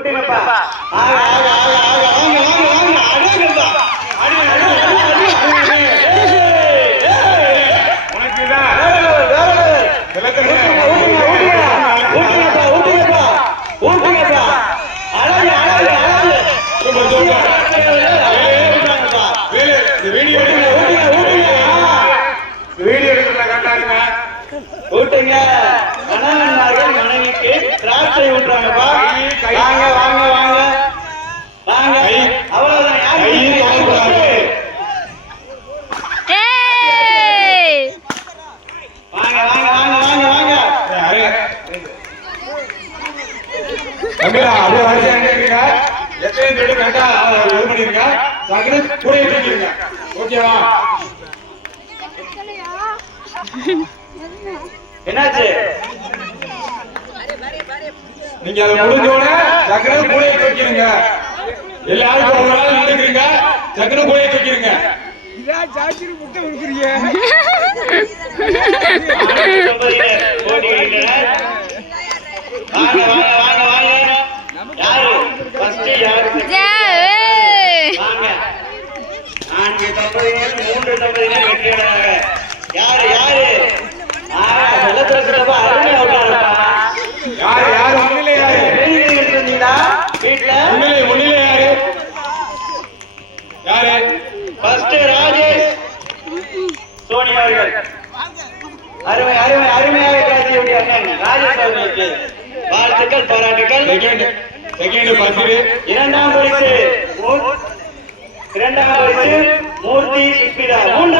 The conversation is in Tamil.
ஊட்டுங்க வீடியோ எடுக்கிறத கண்டாருங்க ஊட்டுங்க மனைவிக்கு திராட்சை ஊட்டுறாங்கப்பா. வாங்க வாங்க வாங்க. வாங்க. அவ்வளவுதான். யாரு ஓகேவா? என்னாச்சு? நீங்க அதை முடிஞ்சோட டக்குனு கூட தூக்கிடுங்க. எல்லாரும் ஒரு நாள் நின்னுக்கிறீங்க. டக்குனு கூட தூக்கிடுங்க. வாங்க வாங்க வாங்க யாரு ஃபர்ஸ்ட் யாரு ஃபர்ஸ்ட் ராஜேஷ். சோனியா அவர்கள். அருமை அருமை அருமையாக பேசிய அண்ணன் ராஜேஷ் அவர்களுக்கு வாழ்த்துக்கள் பாராட்டுக்கள். செகண்ட் பசிரு இரண்டாம் பரிசு இரண்டாம் பரிசு மூர்த்தி சுப்பிதா மூன்றாம்